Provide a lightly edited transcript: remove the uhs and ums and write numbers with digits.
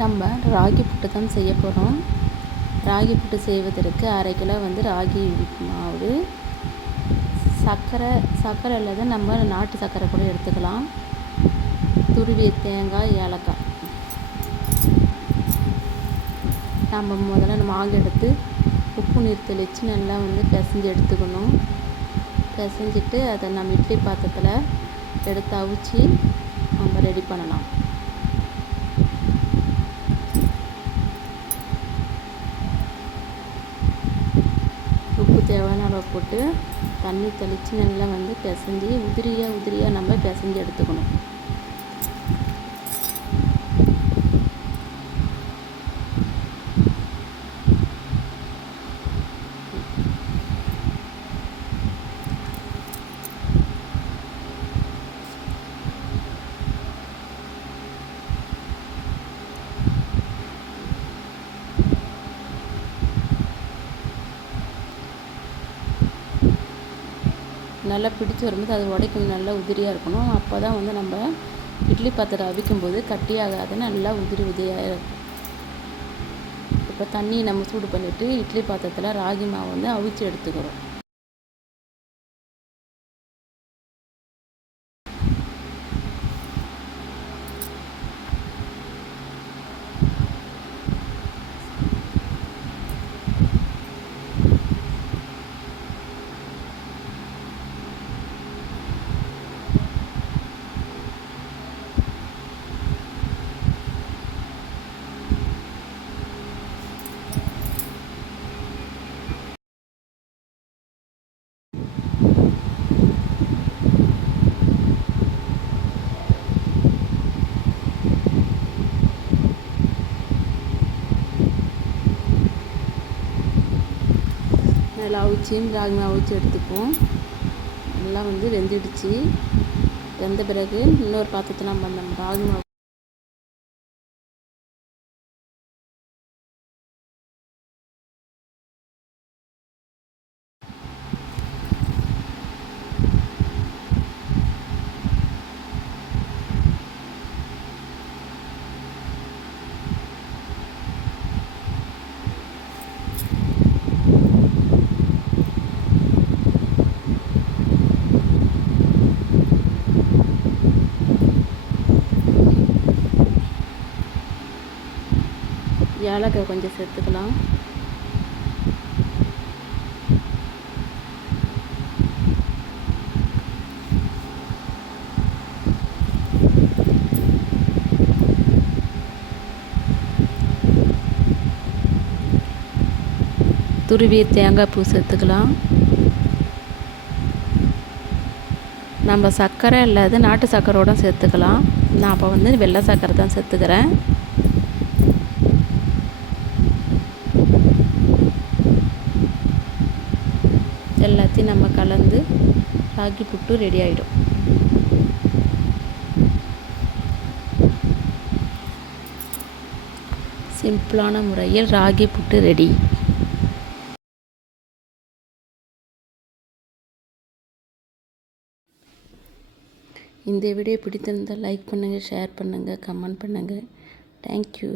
நம்ம ராகி புட்டு தான் செய்ய போகிறோம். ராகி புட்டு செய்வதற்கு 1/2 கிலோ ராகி மாவு, சர்க்கரை இல்லாத நம்ம நாட்டு சர்க்கரை கூட எடுத்துக்கலாம், துருவிய தேங்காய், ஏலக்காய். நம்ம முதல்ல மாவு எடுத்து உப்பு நீர் தெளித்து நல்லா பிசைஞ்சு எடுத்துக்கணும். பிசைஞ்சிட்டு அதை நம்ம இட்லி பாத்திரத்தில் எடுத்து அவிச்சு நம்ம ரெடி பண்ணலாம். உப்பு தேவையான அளவு போட்டு தண்ணி தெளித்து நல்லா பிசைஞ்சு உதிரியாக நம்ம பிசைஞ்சு எடுத்துக்கணும். நல்லா பிடிச்சி வரும்போது அது உடைக்கும், நல்லா உதிரியாக இருக்கணும். அப்போ தான் நம்ம இட்லி பாத்திரம் அவிக்கும்போது கட்டியாகாது, நல்லா உதிரியாக இருக்கும். இப்போ தண்ணியை நம்ம சூடு பண்ணிவிட்டு இட்லி பாத்திரத்தில் ராகி மாவு அவிச்சு எடுத்துக்கிறோம். நல்லா அவிச்சு ராகி மாவு அவிச்சு எடுத்துப்போம். நல்லா வெந்துடுச்சு. வெந்த பிறகு இன்னொரு பாத்திரத்தில் நம்ம ராகி மாவு ஏலக்காய் கொஞ்சம் சேர்த்துக்கலாம். துருவிய தேங்காய் பூ சேர்த்துக்கலாம். நம்ம சர்க்கரை இல்லாத நாட்டு சர்க்கரையோட சேர்த்துக்கலாம். நான் அப்போ வெள்ளை சர்க்கரை தான் சேர்த்துக்கிறேன். எல்லாத்தையும் நம்ம கலந்து ராகி புட்டு ரெடி ஆகிடும். சிம்பிளான முறையில் ராகி புட்டு ரெடி. இந்த வீடியோ பிடித்திருந்தால் லைக் பண்ணுங்கள், ஷேர் பண்ணுங்கள், கமெண்ட் பண்ணுங்கள். தேங்க்யூ.